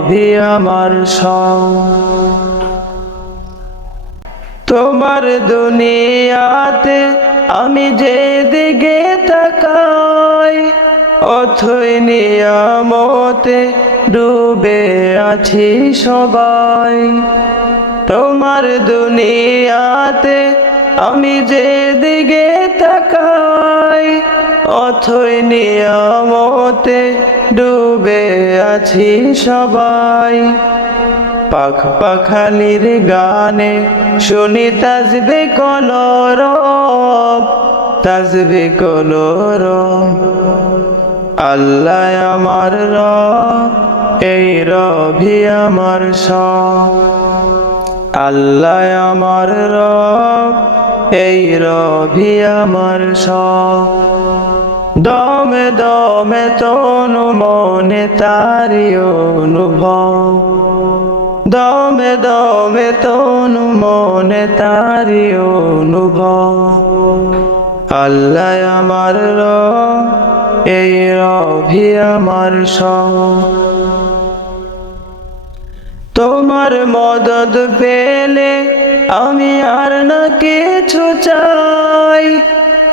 রবি আমার সব। তোমার দুনিয়াতে আমি যে দিকে তাকাই, অথই নিয়ামতে ডুবে আছি সবাই। তোমার দুনিয়াতে আমি যে দিকে তাকাই, অথই নিয়ামতে ডুবে আছি সবাই। পাখ পাখালির গানে শুনি তাজবে কলর তাজবে কলর আল্লাহ আমার র এই রবি আমার সব। আল্লাহ আমার রব, এই রবি আমার সব। দমে দমে তনু মনে তারি অনুভব। দমে দমে তনু মনে তারি অনুভব। আল্লাহ আমার র এই রবি আমার সব। তোমার মদত পেলে আমি আর না কিছু চাই।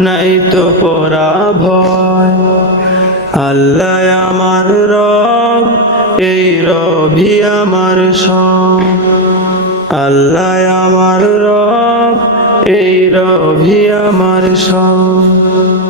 নাই তো পরা ভয়। আল্লাহ আমার রব, এই রবি আমার সব। আল্লাহ আমার রব, এই রবি আমার সব।